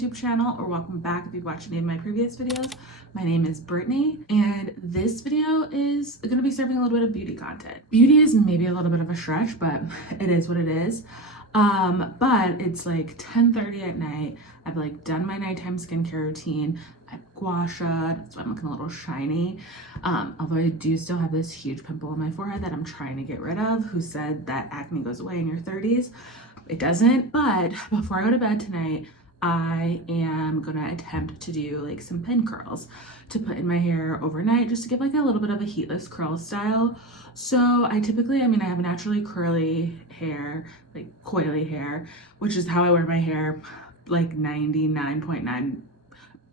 YouTube channel, or welcome back if you've watched any of my previous videos. My name is Brittany, and this video is going to be serving a little bit of beauty content. Beauty is maybe a little bit of a stretch, but it is what it is. But it's like 10:30 at night. I've like done my nighttime skincare routine. I've gua sha, that's why I'm looking a little shiny. Although I do still have this huge pimple on my forehead that I'm trying to get rid of. Who said that acne goes away in your 30s? It doesn't. But before I go to bed tonight, I am gonna attempt to do like some pin curls to put in my hair overnight, just to give like a little bit of a heatless curl style. So I typically, I have naturally curly hair, like coily hair, which is how I wear my hair like 99.9,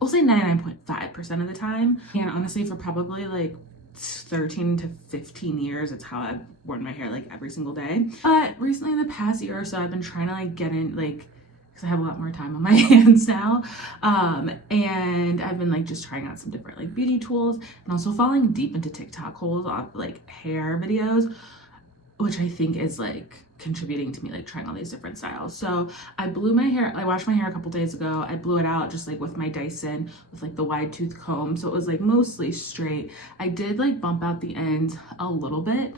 I'll say 99.5% of the time. And honestly, for probably like 13 to 15 years, it's how I've worn my hair like every single day. But recently, in the past year or so, I've been trying to like get in, like, because I have a lot more time on my hands now, and I've been like just trying out some different like beauty tools, and also falling deep into TikTok holes on like hair videos, which I think is like contributing to me like trying all these different styles. So I blew my hair, I washed my hair a couple days ago. I blew it out just like with my Dyson with like the wide tooth comb, so it was like mostly straight. I did like bump out the ends a little bit,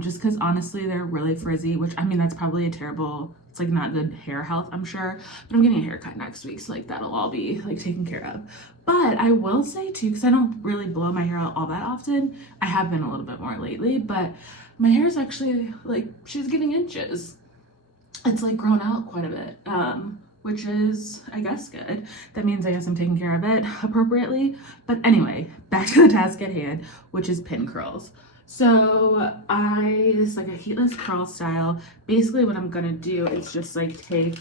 just because honestly they're really frizzy, which that's probably a terrible, it's like not good hair health, I'm sure, but I'm getting a haircut next week, so like that'll all be like taken care of. But I will say too, because I don't really blow my hair out all that often, I have been a little bit more lately, but my hair is actually like, she's getting inches. It's like grown out quite a bit, which is, I guess, good. That means I guess I'm taking care of it appropriately. But anyway, back to the task at hand, which is pin curls. So it's like a heatless curl style. Basically what I'm gonna do is just like take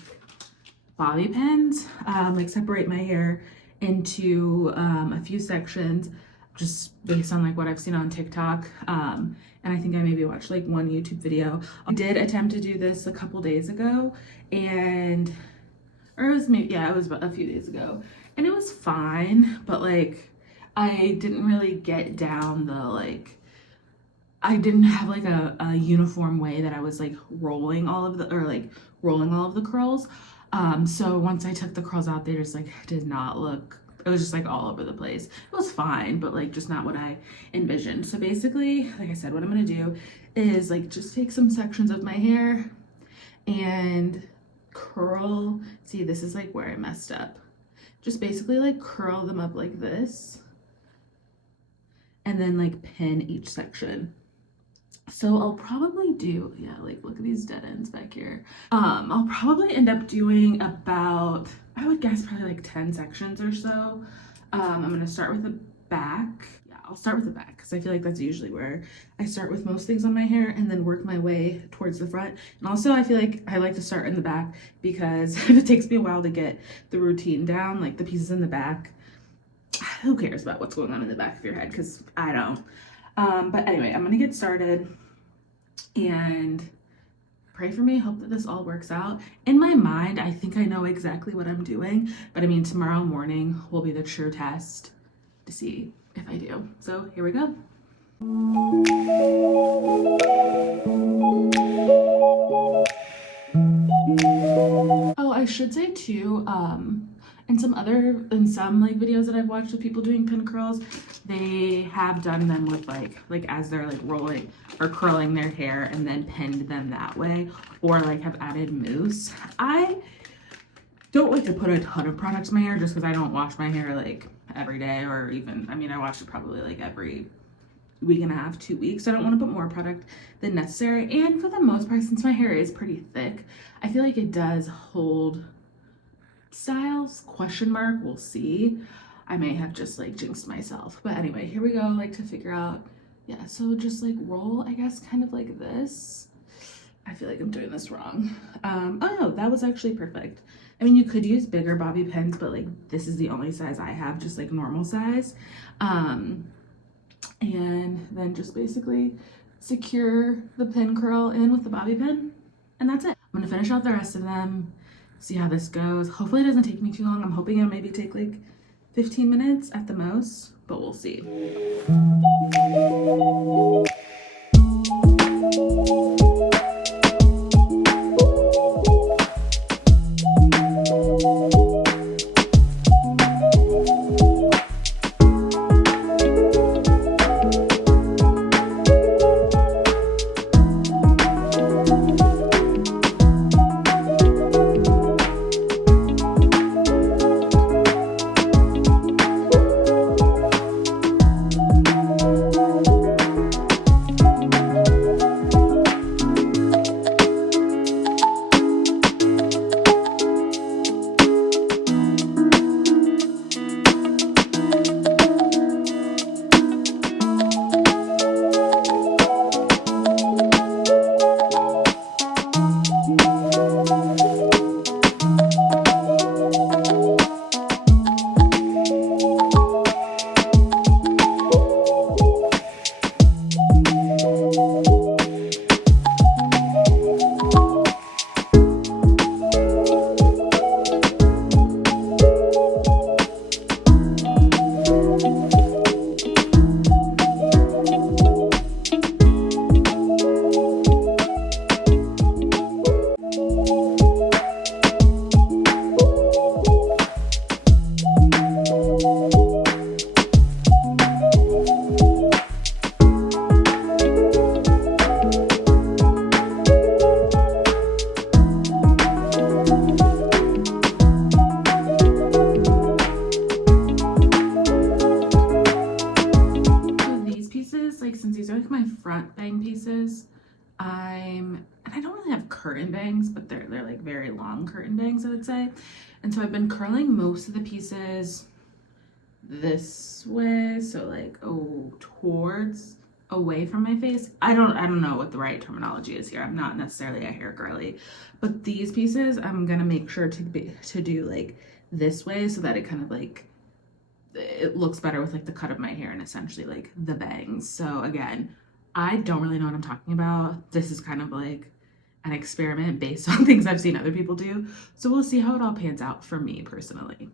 bobby pins, like separate my hair into a few sections, just based on like what I've seen on TikTok. And I think I maybe watched like one YouTube video. I did attempt to do this a couple days ago, or it was maybe, yeah, it was a few days ago, and it was fine, but like I didn't really get down the like, I didn't have like a uniform way that I was like rolling all of the curls. So once I took the curls out, they just like did not look, it was just like all over the place. It was fine, but like just not what I envisioned. So basically, like I said, what I'm gonna do is like just take some sections of my hair and curl. See, this is like where I messed up. Just basically like curl them up like this, and then like pin each section. So I'll probably do, yeah, like look at these dead ends back here. I'll probably end up doing about, I would guess probably like 10 sections or so. I'm gonna start with the back. Yeah, I'll start with the back because I feel like that's usually where I start with most things on my hair, and then work my way towards the front. And also I feel like I like to start in the back because it takes me a while to get the routine down, like the pieces in the back. Who cares about what's going on in the back of your head? Because I don't. But anyway, I'm gonna get started and pray for me. Hope that this all works out. In my mind, I think I know exactly what I'm doing, but tomorrow morning will be the true test to see if I do. So here we go. Oh, I should say too, in some like videos that I've watched of people doing pin curls, they have done them with like as they're like rolling or curling their hair and then pinned them that way, or like have added mousse. I don't like to put a ton of products in my hair just because I don't wash my hair like every day, or even, I wash it probably like every week and a half, 2 weeks. I don't want to put more product than necessary. And for the most part, since my hair is pretty thick, I feel like it does hold styles, question mark, we'll see. I may have just like jinxed myself, but anyway, here we go. Like to figure out, yeah, so just like roll, I guess, kind of like this. I feel like I'm doing this wrong. Oh no, that was actually perfect. You could use bigger bobby pins, but like this is the only size I have, just like normal size. And then just basically secure the pin curl in with the bobby pin, and that's it. I'm gonna finish out the rest of them, see how this goes. Hopefully it doesn't take me too long. I'm hoping it'll maybe take like 15 minutes at the most, but we'll see. since these are like my front bang pieces, and I don't really have curtain bangs, but they're like very long curtain bangs, I would say. And so I've been curling most of the pieces this way, so like towards away from my face. I don't know what the right terminology is here. I'm not necessarily a hair girly, but these pieces I'm gonna make sure to do like this way so that it kind of like it looks better with like the cut of my hair and essentially like the bangs. So again, I don't really know what I'm talking about. This is kind of like an experiment based on things I've seen other people do. So we'll see how it all pans out for me personally.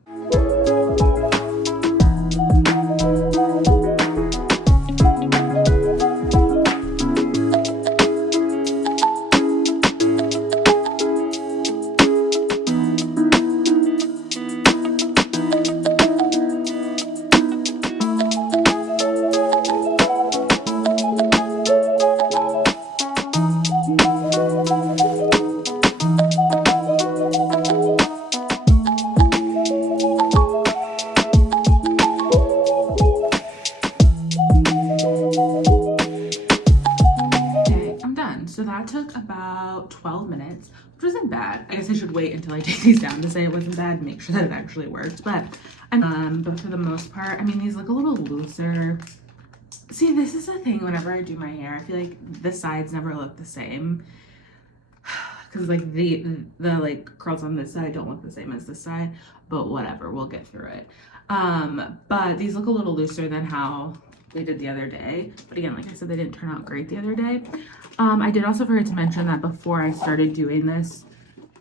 So that took about 12 minutes, which wasn't bad. I guess I should wait until I take these down to say it wasn't bad and make sure that it actually worked. But but for the most part, I mean, these look a little looser. See, this is the thing whenever I do my hair, I feel like the sides never look the same. Because like the like curls on this side don't look the same as this side, but whatever, we'll get through it. But these look a little looser than how we did the other day. But again, like I said, they didn't turn out great the other day. I did also forget to mention that before I started doing this,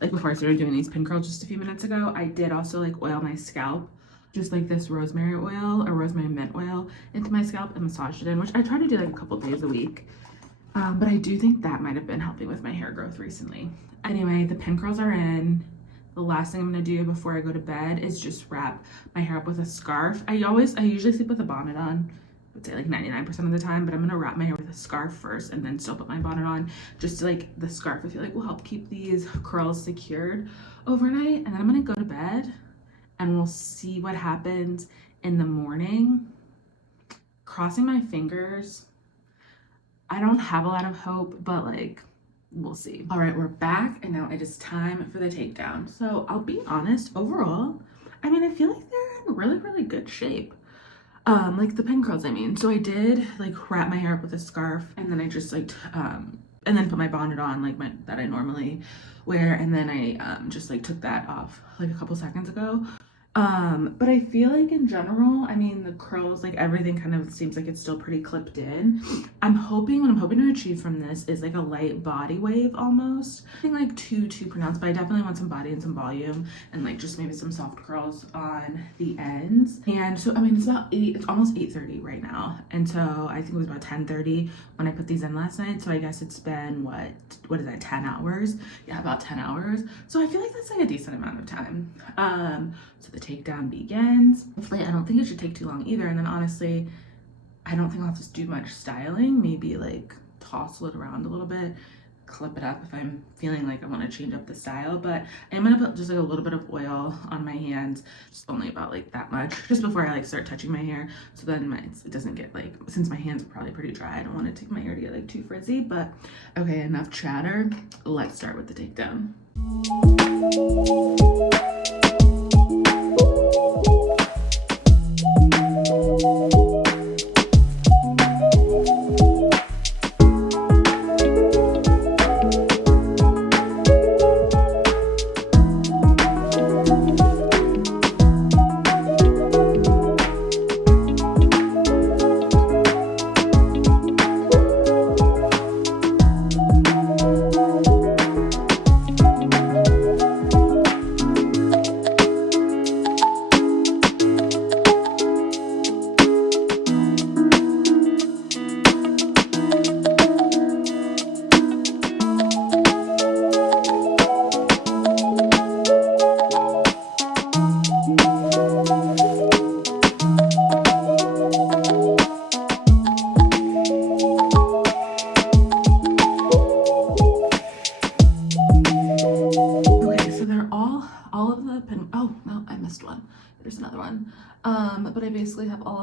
like before I started doing these pin curls just a few minutes ago, I did also like oil my scalp, just like this rosemary oil or rosemary mint oil into my scalp and massage it in, which I try to do like a couple days a week. But I do think that might have been helping with my hair growth recently. Anyway, the pin curls are in. The last thing I'm gonna do before I go to bed is just wrap my hair up with a scarf. I usually sleep with a bonnet on. I would say like 99% of the time, but I'm gonna wrap my hair with a scarf first and then still put my bonnet on, just to like the scarf I feel like will help keep these curls secured overnight. And then I'm gonna go to bed and we'll see what happens in the morning. Crossing my fingers. I don't have a lot of hope, but like we'll see. All right, we're back and now it is time for the takedown. So I'll be honest, overall, I mean, I feel like they're in really, really good shape. Like the pin curls, I mean. So I did like wrap my hair up with a scarf and then I just like and then put my bonnet on like that I normally wear, and then I just like took that off like a couple seconds ago. But I feel like in general, I mean, the curls, like everything kind of seems like it's still pretty clipped in. What I'm hoping to achieve from this is like a light body wave almost. Nothing like too pronounced, but I definitely want some body and some volume and like just maybe some soft curls on the ends. And so, I mean, it's almost 8:30 right now. And so I think it was about 10:30 when I put these in last night. So I guess it's been, what is that, 10 hours? Yeah, about 10 hours. So I feel like that's like a decent amount of time. So the takedown begins. Hopefully, I don't think it should take too long either. And then honestly, I don't think I'll have to do much styling. Maybe like tousle it around a little bit, clip it up if I'm feeling like I want to change up the style. But I'm gonna put just like a little bit of oil on my hands, just only about like that much, just before I like start touching my hair. So then it doesn't get like, since my hands are probably pretty dry, I don't want to take my hair to get like too frizzy. But okay, enough chatter. Let's start with the takedown.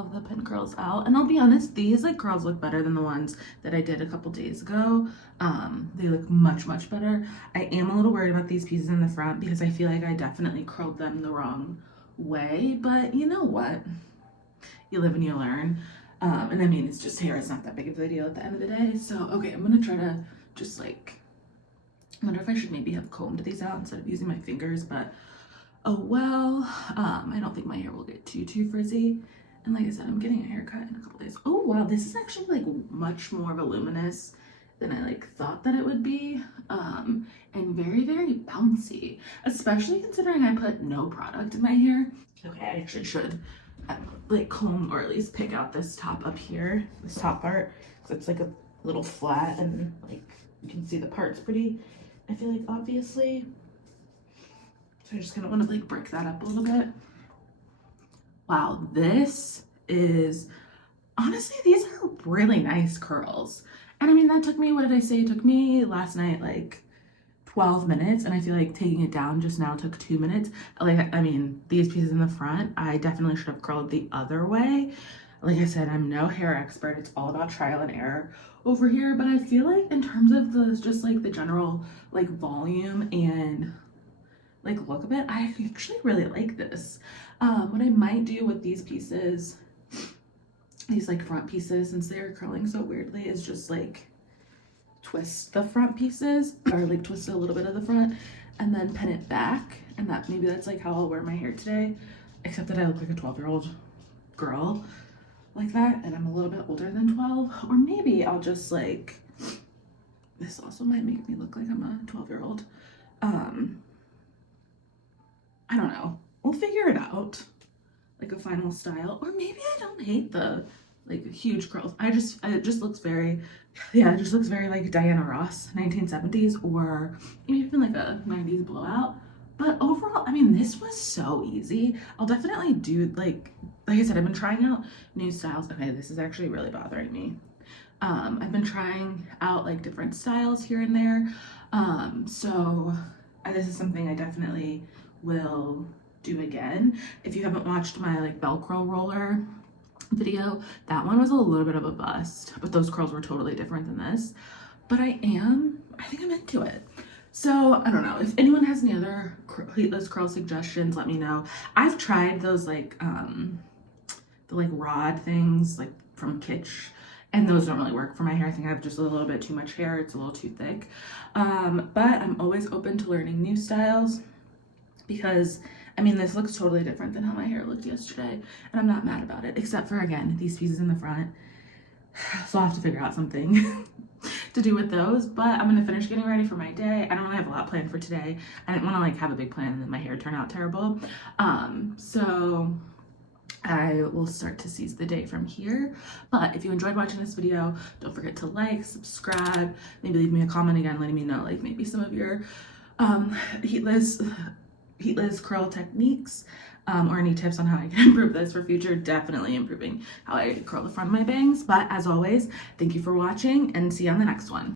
all the pin curls out. And I'll be honest, these like curls look better than the ones that I did a couple days ago. They look much, much better. I am a little worried about these pieces in the front because I feel like I definitely curled them the wrong way, but you know what? You live and you learn. And I mean, it's just hair. It's not that big of a deal at the end of the day. So, okay, I'm gonna try to just like, I wonder if I should maybe have combed these out instead of using my fingers, but oh well. I don't think my hair will get too frizzy. And like I said, I'm getting a haircut in a couple days. Oh wow, this is actually like much more voluminous than I like thought that it would be. And very, very bouncy, especially considering I put no product in my hair. Okay, I actually should like comb or at least pick out this top up here, this top part, because it's like a little flat and like you can see the parts pretty, I feel like, obviously. So I just kind of want to like break that up a little bit. Wow, this is, honestly, these are really nice curls. And I mean, that took me, what did I say? It took me last night like 12 minutes, and I feel like taking it down just now took 2 minutes. Like, I mean, these pieces in the front, I definitely should have curled the other way. Like I said, I'm no hair expert. It's all about trial and error over here. But I feel like in terms of the, just like the general like volume and like look of it, I actually really like this. What I might do with these pieces, these like front pieces, since they're curling so weirdly, is just like twist the front pieces, or like twist a little bit of the front and then pin it back. And that, maybe that's like how I'll wear my hair today, except that I look like a 12-year-old girl like that, and I'm a little bit older than 12. Or maybe I'll just like, this also might make me look like I'm a 12-year-old. I don't know, we'll figure it out, like a final style. Or maybe I don't hate the like huge curls. It just looks very, yeah, it just looks very like Diana Ross, 1970s, or even like a 90s blowout. But overall, I mean, this was so easy. I'll definitely do like I said, I've been trying out new styles. Okay, this is actually really bothering me. I've been trying out like different styles here and there. So this is something I definitely will do again. If you haven't watched my like Velcro roller video, that one was a little bit of a bust, but those curls were totally different than this. But I think I'm into it. So I don't know, if anyone has any other Heatless curl suggestions, let me know. I've tried those like the like rod things like from Kitsch, and those don't really work for my hair. I think I have just a little bit too much hair. It's a little too thick. But I'm always open to learning new styles, because I mean, this looks totally different than how my hair looked yesterday, and I'm not mad about it, except for, again, these pieces in the front. So I'll have to figure out something to do with those. But I'm gonna finish getting ready for my day. I don't really have a lot planned for today. I didn't want to like have a big plan and then my hair turn out terrible. So I will start to seize the day from here. But if you enjoyed watching this video, don't forget to like, subscribe, maybe leave me a comment again letting me know like maybe some of your Heatless curl techniques, or any tips on how I can improve this for future. Definitely improving how I curl the front of my bangs. But as always, thank you for watching, and see you on the next one.